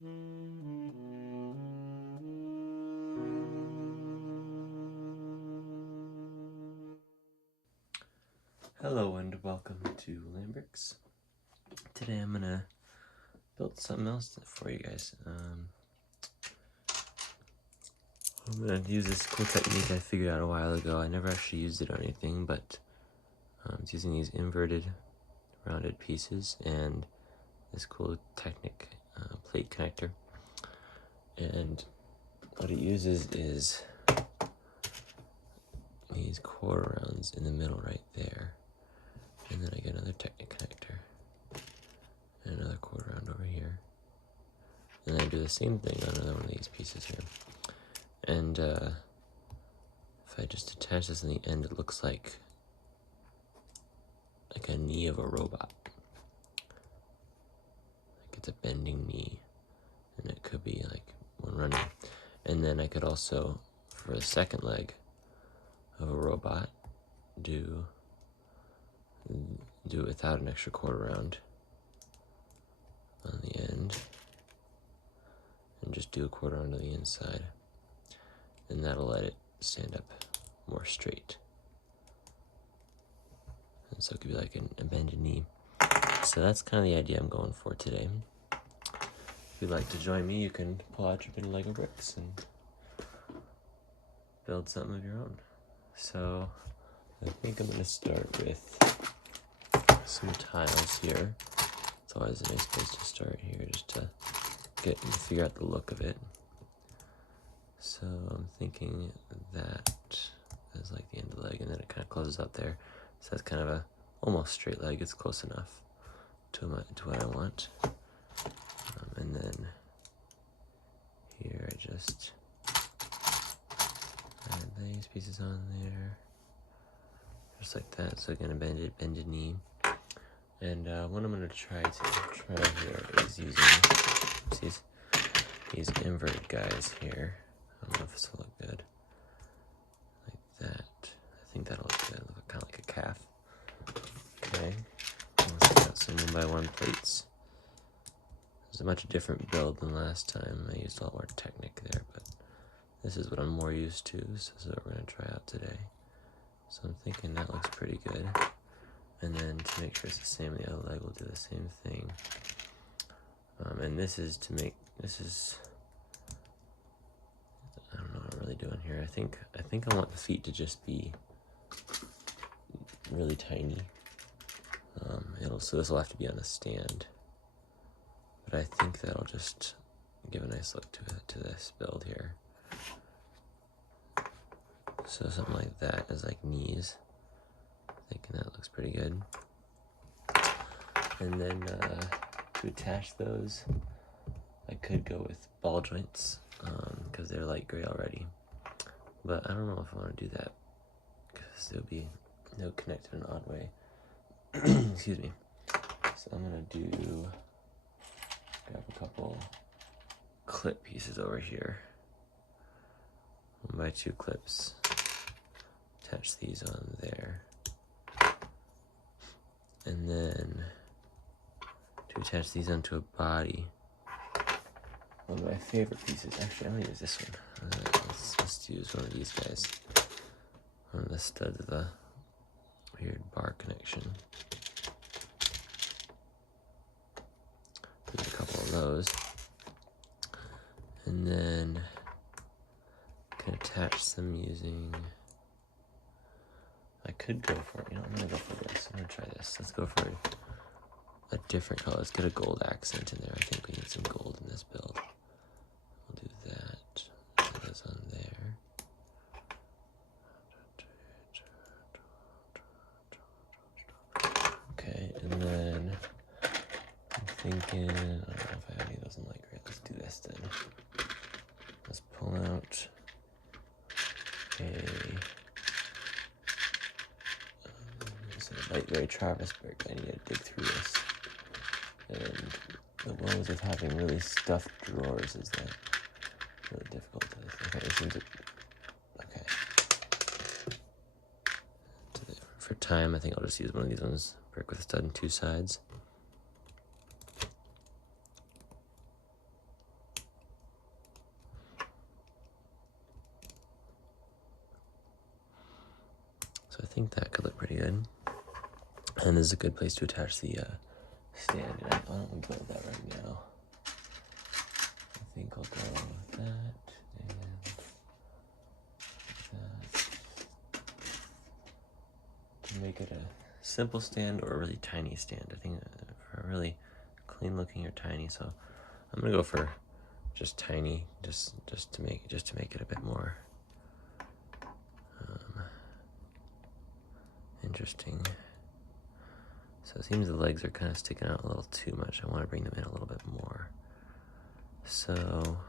Hello and welcome to Lambrix. Today I'm gonna build something else for you guys. I'm gonna use this cool technique I figured out a while ago. I never actually used it on anything, but it's using these inverted rounded pieces and this cool Technic plate connector. And what it uses is these quarter rounds in the middle right there. And then I get another Technic connector and another quarter round over here. And then I do the same thing on another one of these pieces here. And if I just attach this in the end, it looks like a knee of a robot. Like it's a bending knee. And it could be like one running. And then I could also, for the second leg of a robot, do it without an extra quarter round on the end. And just do a quarter round on the inside. And that'll let it stand up more straight. And so it could be like a bended knee. So that's kind of the idea I'm going for today. If you'd like to join me, you can pull out your bit of Lego bricks and build something of your own. So I think I'm going to start with some tiles here. It's always a nice place to start here, just to figure out the look of it. So I'm thinking that is like the end of the leg, and then it kind of closes out there. So that's kind of a almost straight leg. It's close enough to what I want. And then here I just add these pieces on there, just like that. So again, a bended knee. And what I'm going to try here is using these inverted guys here. I don't know if this will look good. Like that. I think that'll look good. Look kind of like a calf. Okay. Let's got some 1x1 plates. It's a much different build than last time. I used a lot more Technic there, but this is what I'm more used to, so this is what we're going to try out today. So I'm thinking that looks pretty good. And then to make sure it's the same on the other leg, we'll do the same thing. And this is I don't know what I'm really doing here. I think I want the feet to just be really tiny. So this will have to be on a stand. But I think that'll just give a nice look to this build here. So something like that is like knees. Thinking that looks pretty good. And then to attach those, I could go with ball joints because they're light gray already. But I don't know if I want to do that because they'll connect in an odd way. Excuse me. So I'm gonna grab a couple clip pieces over here. 1x2 clips. Attach these on there. And then to attach these onto a body, one of my favorite pieces. Actually, I'm gonna use this one. Let's use one of these guys. One of the studs of the weird bar connection. Use a couple of those. And then I can attach them using, I could go for, I'm gonna go for this. I'm gonna try this. Let's go for a different color. Let's get a gold accent in there. I think we need some gold in this build. We'll do that. Put this on there. Okay, and then I'm thinking, I don't know if I have any of those in light gray. Let's do this then. Let's pull out a light gray Travis brick. I need to dig through this. And the woes with having really stuffed drawers is that really difficult to, okay, this one's okay. For time, I think I'll just use one of these ones, brick with a stud on two sides. think that could look pretty good. And this is a good place to attach the stand. Why don't we build that right now? I think I'll go with that and that. To make it a simple stand or a really tiny stand. I think for a really clean looking or tiny, so I'm gonna go for just tiny, just to make it a bit more interesting. So it seems the legs are kind of sticking out a little too much. I want to bring them in a little bit more. So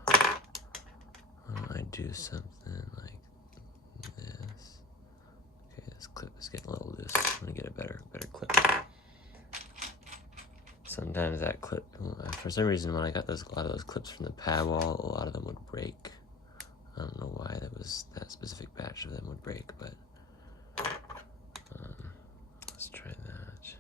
why don't I do something like this? Okay, this clip is getting a little loose. I'm gonna get a better clip. Sometimes that clip, for some reason, when I got a lot of those clips from the pad wall, a lot of them would break. I don't know why that specific batch of them would break, but let's try that.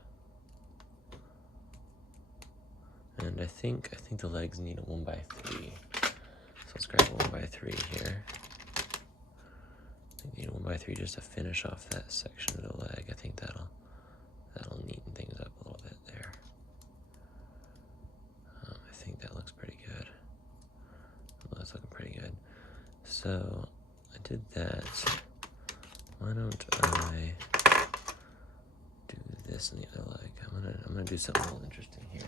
And I think the legs need a 1x3. So let's grab a 1x3 here. I need a 1x3 just to finish off that section of the leg. I think that'll neaten things up a little bit there. I think that looks pretty good. Well, that's looking pretty good. So I did that. Why don't I do this in the other leg? I'm gonna do something a little interesting here.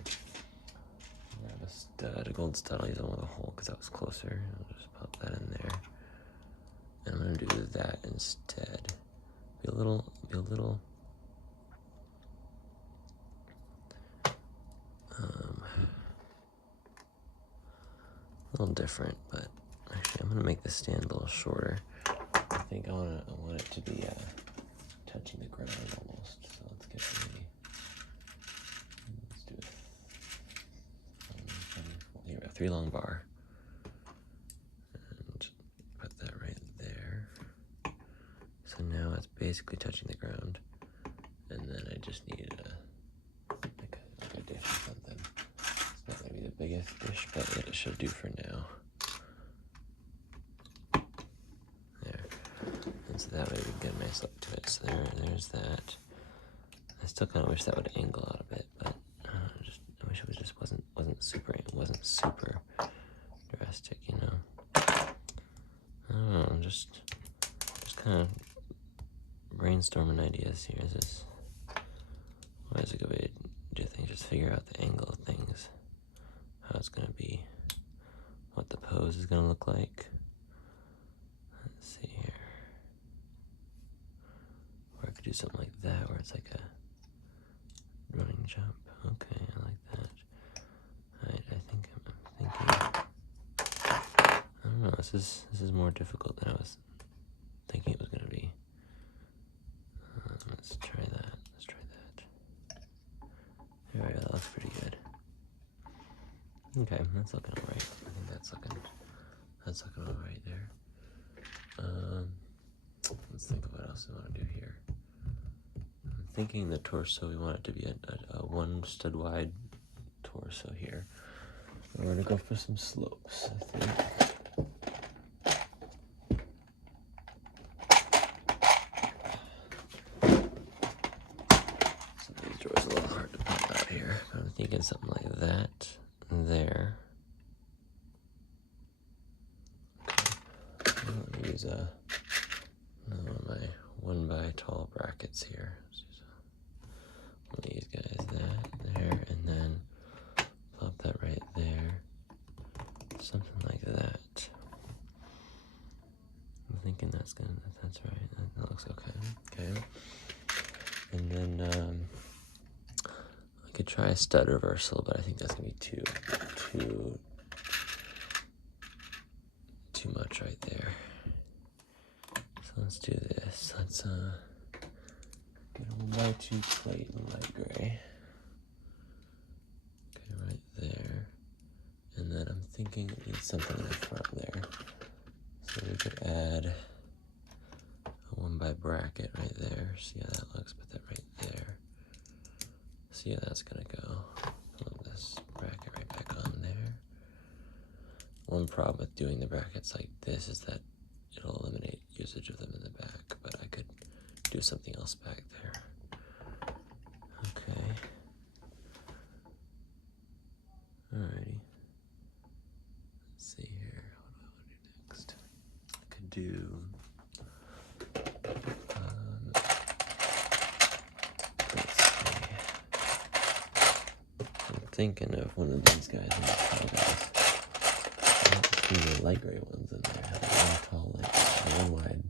Grab a stud, a gold stud. I'll use one with a hole because that was closer. I'll just pop that in there. And I'm gonna do that instead. Be a little different, but actually I'm gonna make the stand a little shorter. I think I want it to be touching the ground almost. So let's do it. Here we have 3 long bar. And put that right there. So now it's basically touching the ground. And then I just need like a dish or something. It's not gonna be the biggest dish, but it should do for now. There. And so that way we can get a nice look to it. So there's that. I still kind of wish that would angle out a bit, but I wish it just wasn't super drastic, you know. I don't know, I'm just kind of brainstorming ideas here. What is a good way to do things? Just figure out the angle of things, how it's gonna be, what the pose is gonna look like. Let's see here. Or I could do something like that, where it's like a running jump. Okay, I like that. Alright, I think I'm thinking. I don't know. This is more difficult than I was thinking it was gonna be. Let's try that. There we go. That looks pretty good. Okay, that's looking alright. I think that's looking alright there. Let's think of what else we want to do here. I'm thinking the torso, we want it to be a 1 stud wide torso here. We're gonna go for some slopes, I think. Some of these drawers are a little hard to pop out here, but I'm thinking something like that there. Okay. I'm gonna use one of my 1x tall brackets here. One of these guys, that there, and then plop that right there. Something like that. I'm thinking that's right. That looks okay. Okay. And then I could try a stud reversal, but I think that's gonna be too much right there. So let's do this. Let's get a 1x2 plate in light gray. Okay, right there. And then I'm thinking it needs something in the front there. So we could add a 1x bracket right there. See how that looks? Put that right there. See how that's gonna go. Put this bracket right back on there. One problem with doing the brackets like this is that it'll eliminate usage of them in the back, but I could do something else back there. Okay. Alrighty. Let's see here. What do I want to do next? I could do. Let's see. I'm thinking of one of these guys in the tall guys. I have to see the light gray ones in there. One tall, like one wide.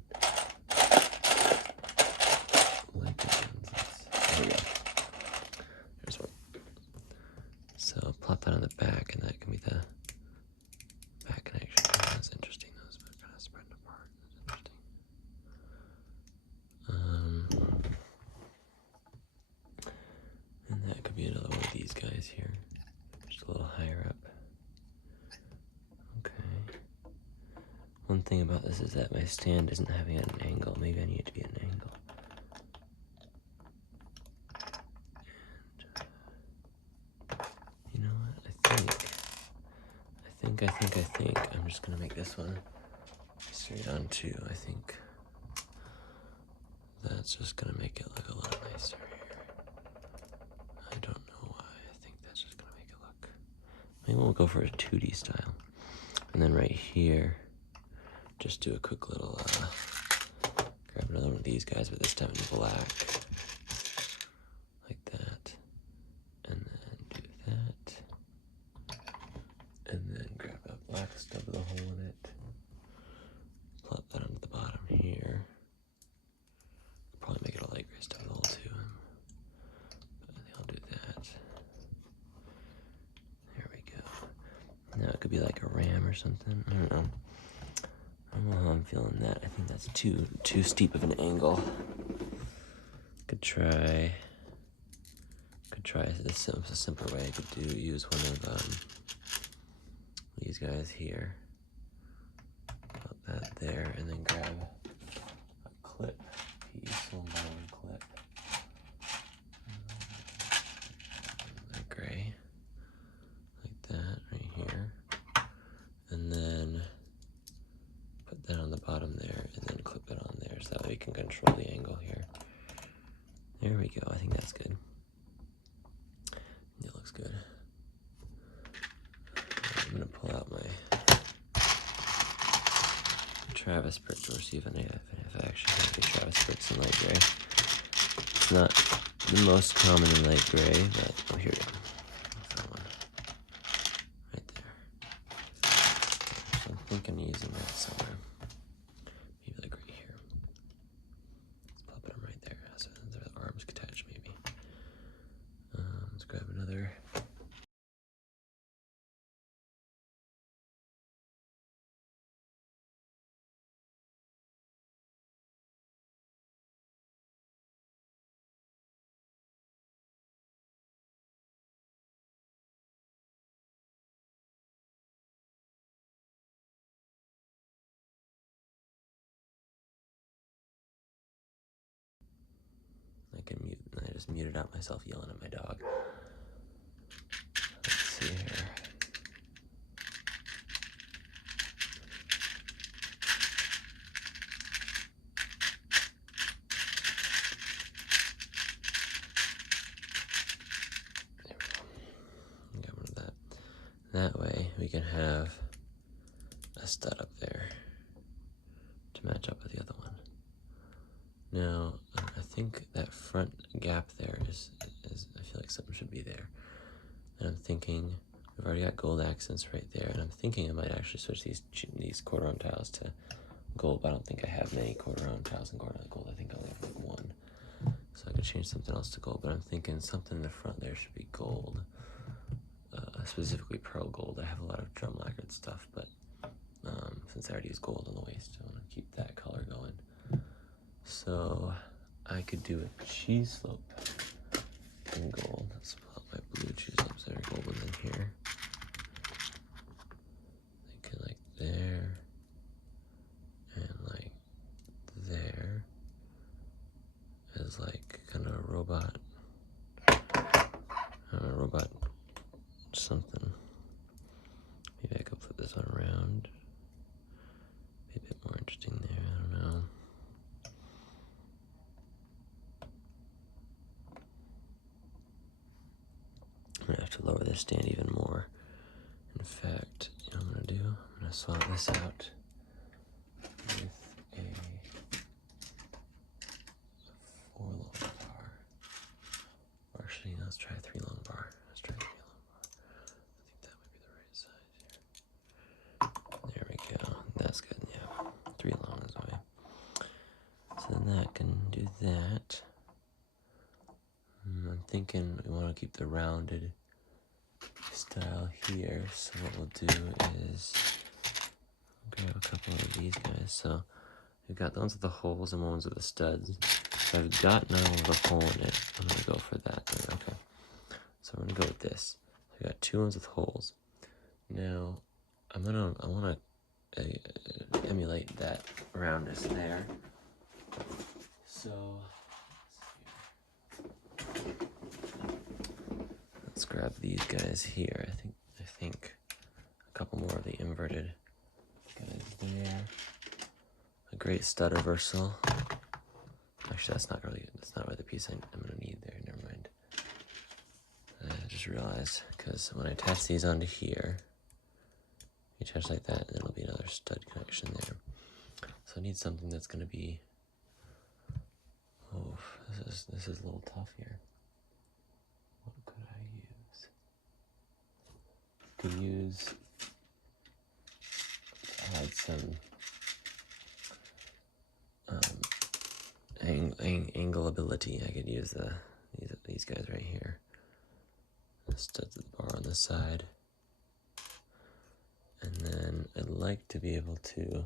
Light gray ones. There we go. There's one. So I'll plot that on the back, and that can be the back connection. That's interesting. Those are kind of spread apart. That's interesting. And that could be another one of these guys here, just a little higher up. Okay. One thing about this is that my stand isn't having an angle. Maybe I need it to be an angle. And you know what? I think I'm just gonna make this one straight on too. I think that's just gonna make it look a little nicer here. I don't know why. I think that's just gonna make it look. Maybe we'll go for a 2D style, and then right here, just do a quick little grab another one of these guys, but this time in black, like that, and then do that, and then grab a black stub with a hole in it, plop that onto the bottom here. Probably make it a light gray stub with a hole too. But I think I'll do that. There we go. Now it could be like a ram or something. I don't know. I don't know how I'm feeling that. I think that's too steep of an angle. Could try this. A simpler way. I could use one of these guys here. Put that there, and then grab a clip piece, a long clip. That gray, like that, right here, and then put that on the bottom there, and then clip it on there, so that way you can control the angle here. There we go. I think that's good. It looks good. I'm gonna pull out my Travis Bricks, or see if I actually have a Travis Bricks in light gray. It's not the most common in light gray, but oh, here we go. That one right there. So I'm thinking of using that somewhere. Maybe like right here. Let's plop it on right there, so the arms attach maybe. Let's grab another. I just muted out myself yelling at my dog. Let's see here. There we go. Get rid of that. That way we can have a stud up there to match up with the other one. Now, I think that front gap there is I feel like something should be there. And I'm thinking, we've already got gold accents right there, and I'm thinking I might actually switch these quarter-round tiles to gold, but I don't think I have many quarter-round tiles in gold. I think I only have like one. So I could change something else to gold, but I'm thinking something in the front there should be gold. Specifically pearl gold. I have a lot of drum lacquered stuff, but since I already use gold on the waist, I want to keep that color going. So I could do a cheese slope in gold. Let's put my blue cheese slopes that are golden in here. Thinking like there and like there as like kind of a robot. Robot something. Maybe I could flip this one around. Be a bit more interesting there. I don't know. this stand even more. In fact, you know what I'm gonna do? I'm gonna swap this out with a 4 long bar. Or actually, let's try a 3 long bar. Let's try a 3 long bar. I think that might be the right size here. There we go. That's good. Yeah, 3 long is the way. So then that can do that. I'm thinking we want to keep the rounded style here. So what we'll do is grab a couple of these guys. So we've got the ones with the holes and ones with the studs. So I've got none with a hole in it. I'm gonna go for that. Okay. So I'm gonna go with this. So we got 2 ones with holes. Now I want to emulate that roundness there. So let's grab these guys here. I think a couple more of the inverted guys there. A great stud reversal. Actually, that's not really the piece I'm gonna need there. Never mind. I just realized, because when I attach these onto here, you attach like that, and then there'll be another stud connection there. So I need something that's gonna be. Oh, this is a little tough here. What could I use? Could use. Add some angleability. I could use these guys right here. The studs of the bar on the side. And then I'd like to be able to,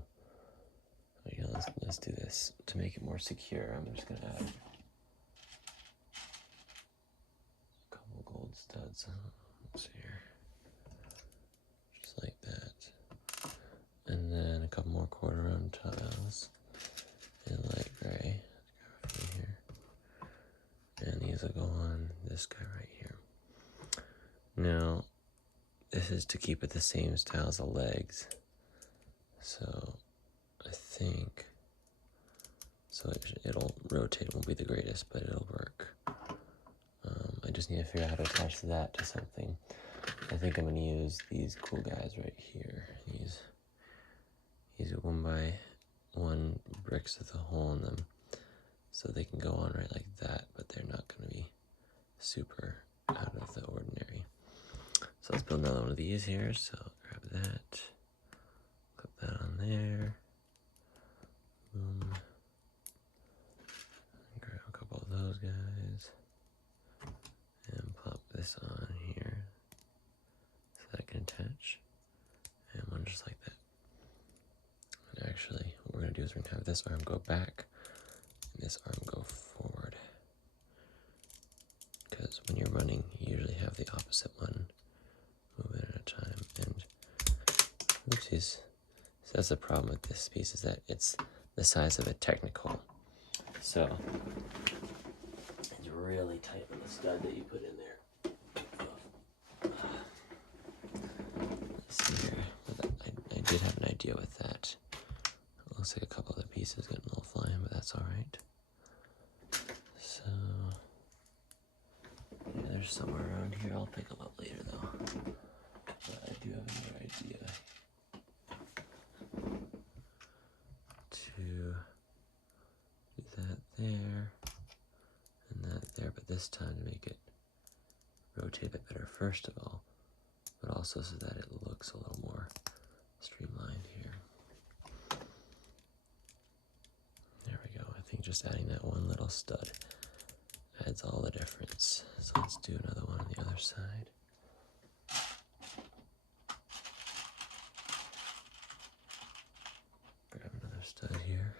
let's do this. To make it more secure, I'm just gonna add a couple gold studs. Let's see here. Just like that. And then a couple more quarter round tiles in light gray. Let's grab a few here. And these will go on this guy right here. Now, this is to keep it the same style as the legs. So, I think, so it'll rotate, won't be the greatest, but it'll work. I just need to figure out how to attach that to something. I think I'm gonna use these cool guys right here. These 1x1 bricks with a hole in them. So they can go on right like that, but they're not gonna be super out of the ordinary. So let's build another one of these here. So grab that, clip that on there, boom, grab a couple of those guys, and pop this on here so that can attach, and one just like that. And actually, what we're gonna do is we're gonna have this arm go back, and this arm go forward. Because when you're running, you usually have the opposite one moving at a time, and oopsies. So that's the problem with this piece, is that it's the size of a Technicolor. So it's really tight on the stud that you put in there. Let's see here. But I did have an idea with that. It looks like a couple other pieces getting a little flying, but that's alright. So yeah, there's somewhere around here. I'll pick them up later though. But I do have another idea to do that there and that there, but this time to make it rotate a bit better first of all, but also so that it looks a little more streamlined here. There we go. I think just adding that one little stud adds all the difference. So let's do another one on the other side. Grab another stud here.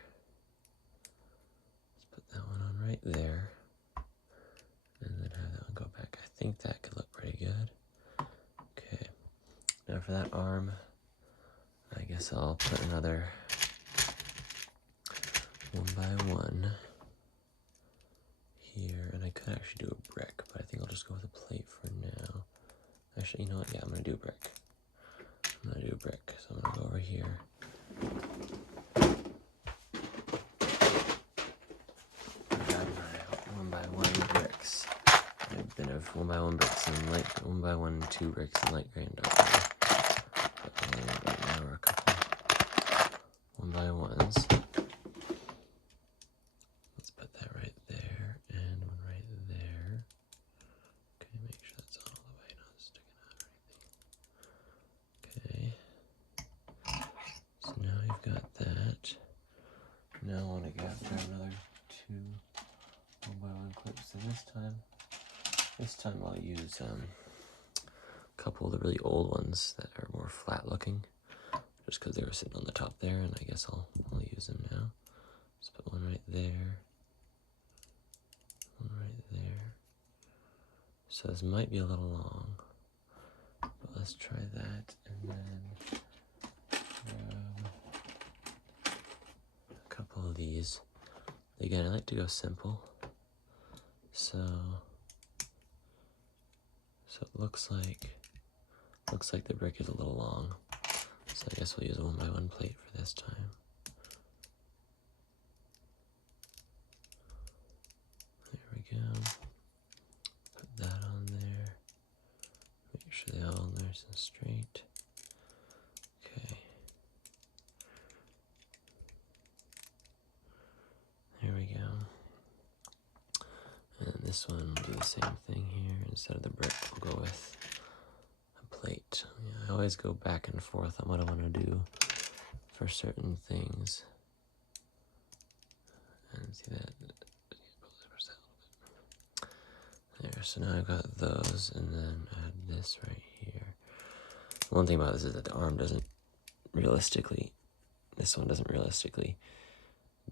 Let's put that one on right there. And then have that one go back. I think that could look pretty good. Okay. Now for that arm, I guess I'll put another 1x1 here. And I could actually do a brick, but I think I'll just go with a plate for now. Actually, you know what? Yeah, I'm going to do a brick. I'm going to do a brick. So I'm going to go over here. Grab my 1x1 bricks. I've been 1 by 1 bricks and light, 1 by 1 and 2 bricks and light gray and dark gray. Right now we're a couple 1 by 1s. Let's put that right there and one right there. Okay, make sure that's all the way, not sticking out or anything. Okay. So now you've got that. Now I want to get after another 2 1 by 1 clips. And this time I'll use a couple of the really old ones that are more flat looking, just because they were sitting on the top there, and I guess I'll use them now. Let's put one right there, one right there. So this might be a little long, but let's try that, and then grab a couple of these. Again, I like to go simple, so it looks like the brick is a little long. So I guess we'll use a 1 by 1 plate for this time. There we go. Put that on there. Make sure they're all nice and straight. Okay. There we go. And then this one, we'll do the same thing here. Instead of the brick, we'll go with a plate. Yeah, I always go back and forth on what I want to do for certain things. And see that? There, so now I've got those, and then add this right here. One thing about this is that the arm doesn't realistically, this one doesn't realistically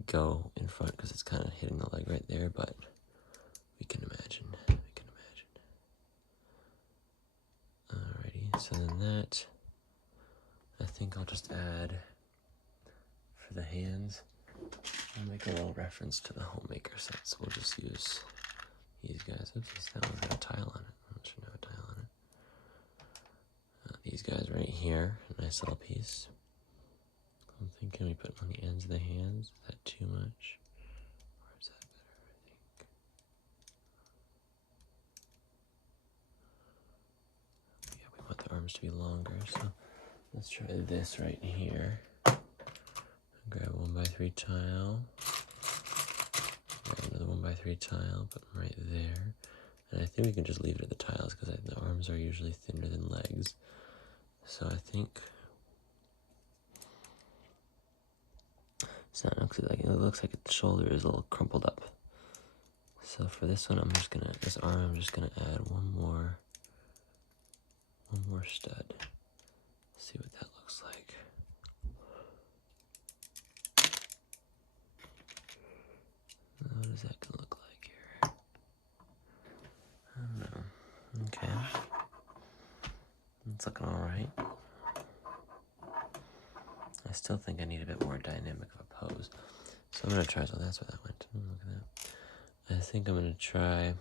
go in front because it's kind of hitting the leg right there, but we can imagine. Alrighty, so then that, I think I'll just add for the hands. I'll make a little reference to the Homemaker set, so we'll just use these guys. Oops, that one's got a tile on it. That should have a tile on it. These guys right here, a nice little piece. I'm thinking we put on the ends of the hands. Is that too much? Or is that better, I think? Yeah, we want the arms to be longer, so let's try this right here. Grab a 1 by 3 tile. Grab another 1 by 3 tile, put them right there. And I think we can just leave it at the tiles because the arms are usually thinner than legs. So I think it's not like it looks like the shoulder is a little crumpled up. So for this one, this arm, I'm just gonna add one more stud. See what that looks like. What is that gonna look like here? I don't know. Okay. It's looking alright. I still think I need a bit more dynamic of a pose. So I'm gonna try, so that's where that went. Look at that. I think I'm gonna try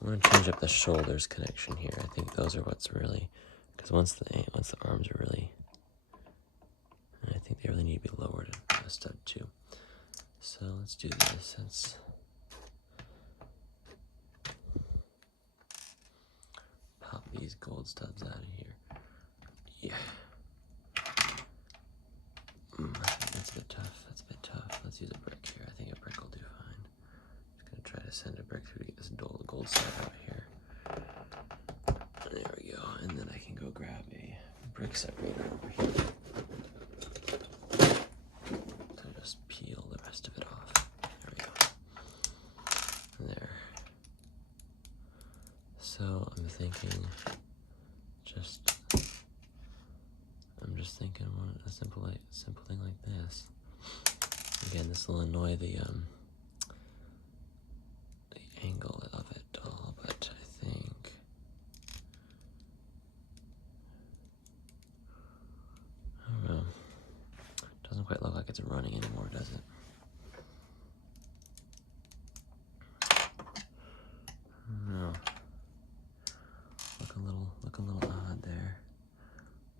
I'm gonna change up the shoulders connection here. I think those are what's really, because once the arms are really, I think they really need to be lowered a stud too. So let's do this. Let's pop these gold studs out of here. Yeah. That's a bit tough. Let's use a brick here. I think a brick will do fine. Just gonna try to send a brick through to get this gold stud out here. There we go. And then I can go grab a brick separator over here to just peel the rest of it off. There we go. There. So I'm just thinking I want a simple thing like this. Again, this will annoy the angle of it all, but I think I don't know. It doesn't quite look like it's running anymore, does it? No. Look a little odd there.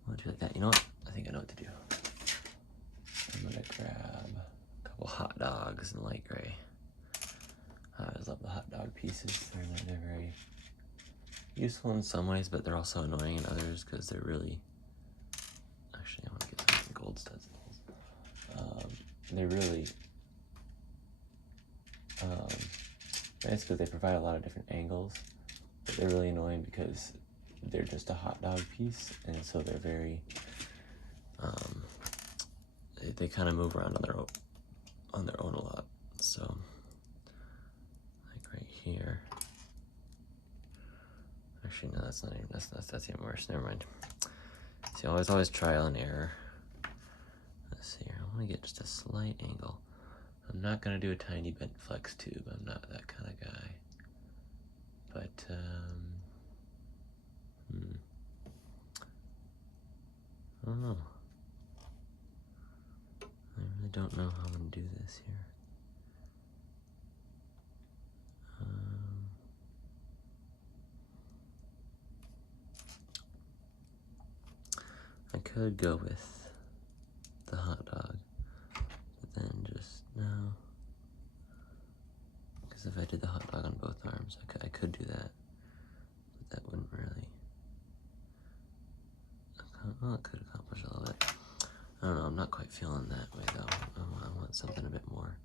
Why don't you like that? You know what? I think I know what to do. dogs in light gray. I always love the hot dog pieces. They're very useful in some ways, but they're also annoying in others because they're really... Actually, I want to get some gold studs. They're really nice because they provide a lot of different angles, but they're really annoying because they're just a hot dog piece, and so they're very... they kind of move around on their own a lot. So, like right here. Actually, no, that's not even, that's even worse. Never mind. See, always trial and error. Let's see here. I want to get just a slight angle. I'm not gonna do a tiny bent flex tube. I'm not that kind of guy. But I don't know. I really don't know how I'm gonna do this here. I could go with the hot dog, but then just no. Because if I did the hot dog on both arms, I could do that, but that wouldn't really. Well, it could accomplish a little bit. I don't know. I'm not quite feeling that way though. I want something a bit more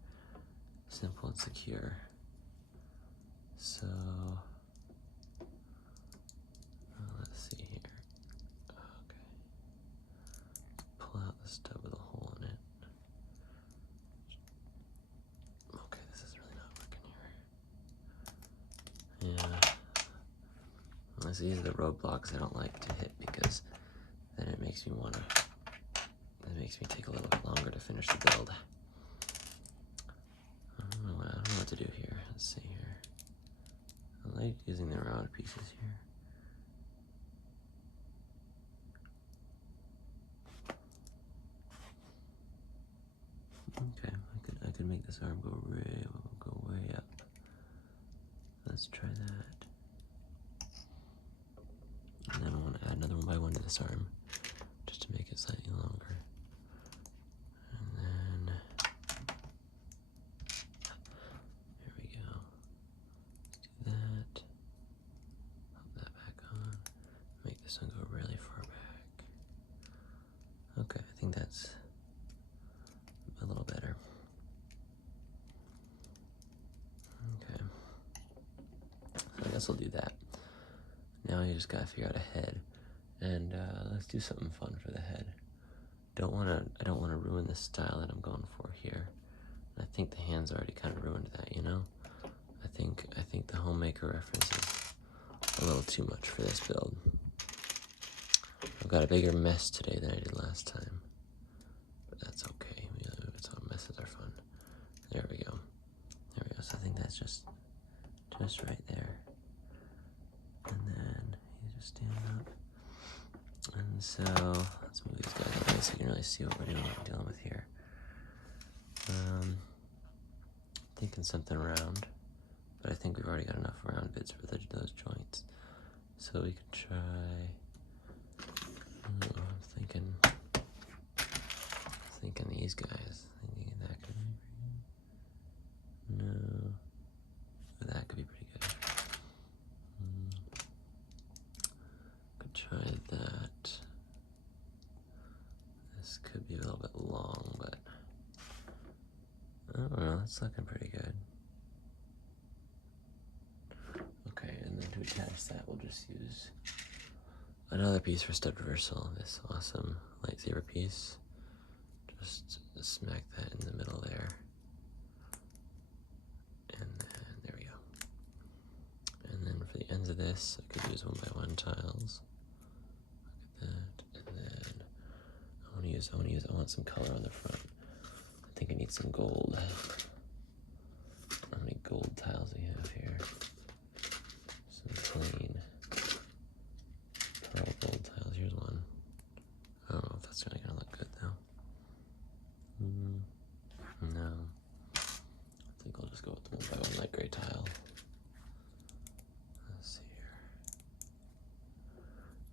simple and secure. So let's see here. Okay. Pull out the stub with a hole in it. Okay, this is really not working here. Yeah. These are the roadblocks I don't like to hit because then it makes me take a little bit longer to finish the build. I don't know what to do here. Let's see here. I like using the round pieces here. Okay, I could make this arm go way up. Let's try that. And then I want to add another 1 by 1 to this arm, just to make it slightly longer. And then, here we go. Let's do that. Pop that back on. Make this one go really far back. Okay, I think that's a little better. Okay. So I guess I'll do that. Now you just gotta figure out a head. And let's do something fun for the head. I don't wanna ruin the style that I'm going for here. I think the hands already kind of ruined that, you know? I think the Homemaker reference is a little too much for this build. I've got a bigger mess today than I did last time. But that's okay. It's all messes are fun. There we go. There we go. So I think that's just right there. And then you just stand up. And so let's move these guys away so you can really see what we're dealing with here. Thinking something round, but I think we've already got enough round bits for those joints. So we could try. I'm thinking these guys. Thinking that could be. No, that could be pretty good. Could try that. This could be a little bit long, but I don't know. That's looking pretty good. Okay, and then to attach that, we'll just use another piece for step reversal. This awesome lightsaber piece. Just smack that in the middle there. And then there we go. And then for the ends of this, I could use 1 by 1 tiles. Look at that. And then I want some color on the front. I think I need some gold. How many gold tiles do we have here? Some plain pearl gold tiles. Here's one. I don't know if that's really gonna look good though. No. I think I'll just go with the 1 by 1 light gray tile. Let's see here.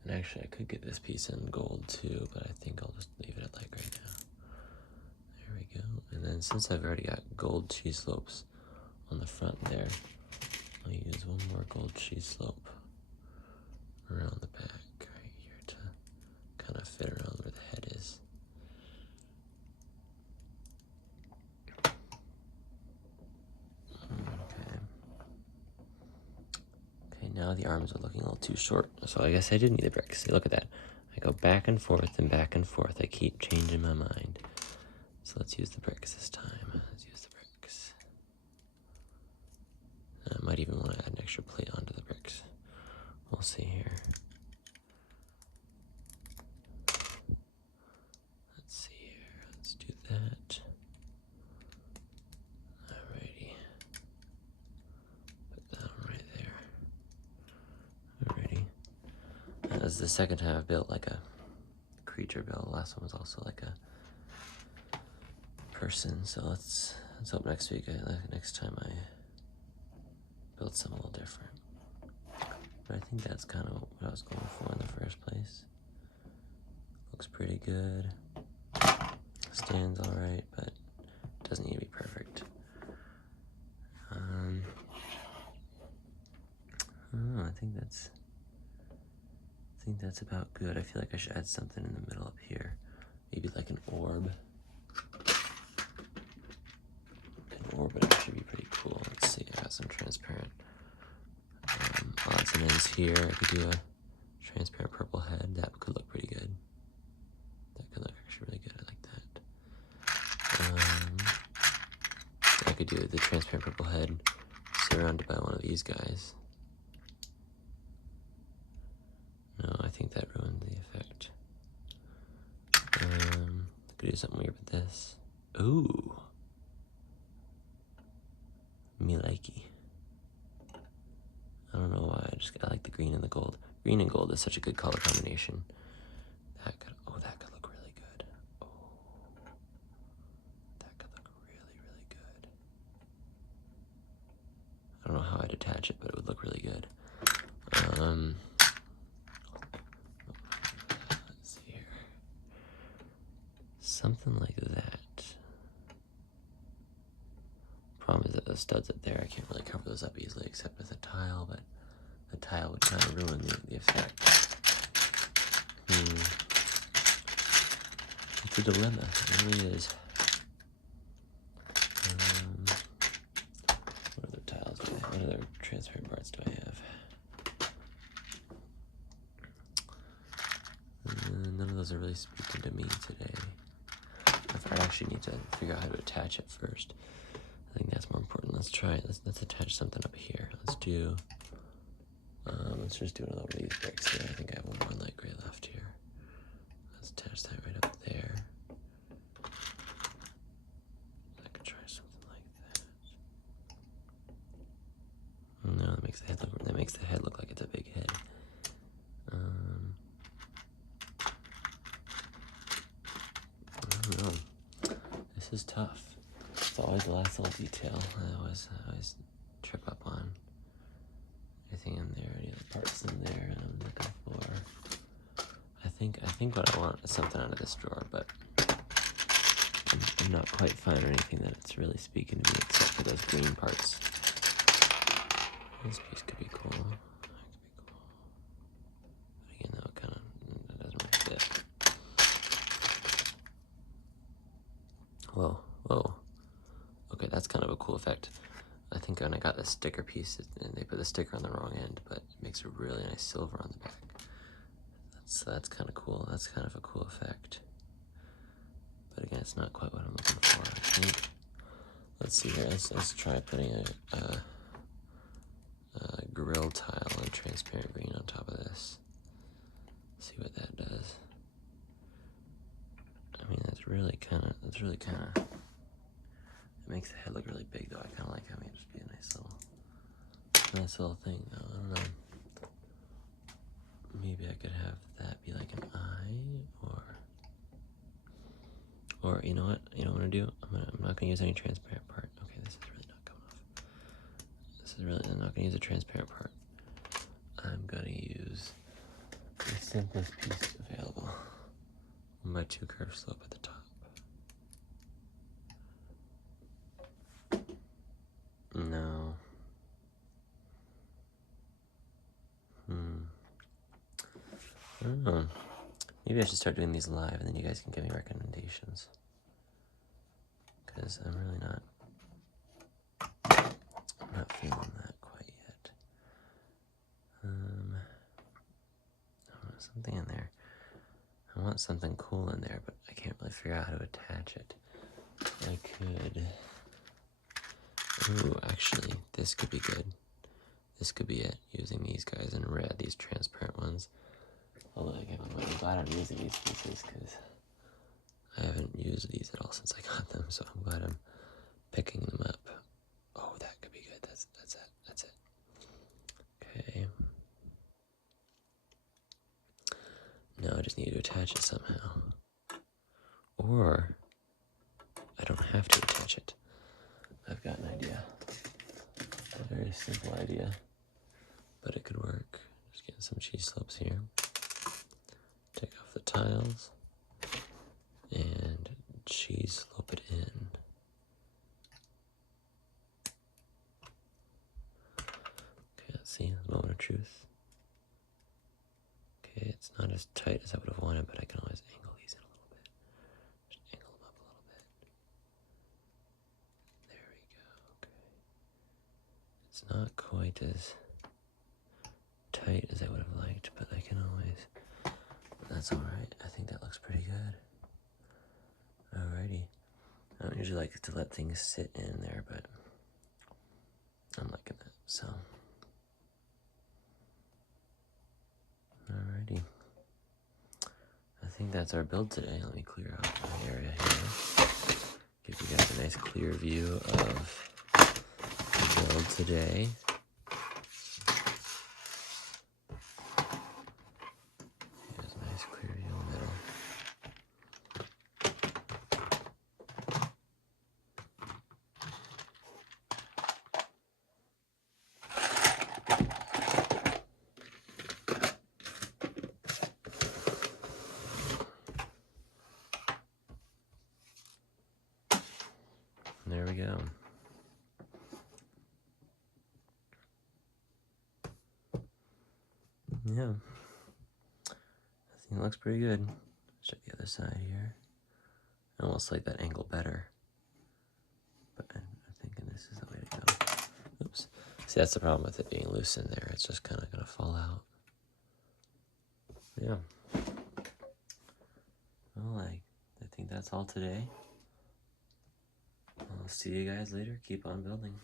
And actually I could get this piece in gold too, but I think I'll just leave it at light gray now. There we go. And And since I've already got gold cheese slopes on the front there, I'll use one more gold cheese slope around the back right here to kind of fit around where the head is. Okay, now the arms are looking a little too short, so I guess I do need the bricks. See, look at that. I go back and forth and back and forth. I keep changing my mind. So let's use the bricks this time. Let's use the bricks. I might even want to add an extra plate onto the bricks. We'll see here. Let's see here. Let's do that. Alrighty. Put that one right there. Alrighty. This is the second time I've built like a creature build. The last one was also like a person. So let's hope next time I build something a little different. But I think that's kind of what I was going for in the first place. Looks pretty good. Stands alright, but doesn't need to be perfect. I don't know, I think that's about good. I feel like I should add something in the middle up here. Maybe like an orb. An orb would actually be pretty cool. Let's see, I got some transparent odds and ends here. I could do a transparent purple head. That could look pretty good. That could look actually really good. I like that. I could do the transparent purple head surrounded by one of these guys. No, I think that ruined the effect. I could do something weird with this. Ooh. Me likey. I don't know why, I like the green and the gold. Green and gold is such a good color combination. That could look really good. Oh. That could look really, really good. I don't know how I'd attach it, but it would look really good. Let's see here. Something like that. Problem is that the studs up there, I can't really cover those up easily except with a tile, but the tile would kind of ruin the effect. It's a dilemma, it really is. What other tiles do I have? What other transparent parts do I have? None of those are really speaking to me today. I actually need to figure out how to attach it first. I think that's more important. Let's try it. Let's attach something up here. Let's just do another one of these bricks here. I think I have one more light gray left here. Let's attach that right up there. I could try something like that. No, that makes the head look like it's a big head. I don't know. This is tough. It's always the last little detail I always trip up on. Everything in there, any other parts in there I'm looking for. I think what I want is something out of this drawer, but I'm not quite finding anything that it's really speaking to me except for those green parts. This piece could be cool. That could be cool. But again, that doesn't really fit. Whoa. Okay, that's kind of a cool effect. I think when I got the sticker piece, and they put the sticker on the wrong end, but it makes a really nice silver on the back. That's kind of cool. That's kind of a cool effect. But again, it's not quite what I'm looking for, I think. Let's see here. Let's try putting a grill tile and transparent green on top of this. See what that does. I mean, that's really kind of. It makes the head look really big, though. I kind of like having it just be a nice little thing, though. I don't know. Maybe I could have that be like an eye, or you know what? You know what I'm gonna do? I'm not gonna use any transparent part. Okay, this is really not coming off. I'm not gonna use a transparent part. I'm gonna use the simplest piece available. My 2 curve slope at the top. Oh, maybe I should start doing these live and then you guys can give me recommendations. Because I'm really not feeling that quite yet. I want something in there. I want something cool in there, but I can't really figure out how to attach it. I could... Ooh, actually, this could be good. This could be it, using these guys in red, these transparent ones. Although, again, I'm glad I'm using these pieces, because I haven't used these at all since I got them, so I'm glad I'm picking them up. Oh, that could be good. That's it. Okay. Now I just need to attach it somehow. Or, I don't have to attach it. I've got an idea. A very simple idea. But it could work. Just getting some cheese slopes here. Take off the tiles. And cheese slope it in. Okay, let's see. Moment of truth. Okay, it's not as tight as I would have wanted, but I can always angle these in a little bit. Just angle them up a little bit. There we go. Okay. It's not quite as tight as I would have liked, but I can always... That's alright. I think that looks pretty good. Alrighty. I don't usually like to let things sit in there, but I'm liking that, so. Alrighty. I think that's our build today. Let me clear out my area here. Give you guys a nice clear view of the build today. Here's a nice clear view in the middle. There we go. Yeah. I think it looks pretty good. Check the other side here. I almost like that angle better. But I'm thinking this is the way to go. Oops. See, that's the problem with it being loose in there. It's just kind of going to fall out. Yeah. Well, I think that's all today. I'll see you guys later. Keep on building.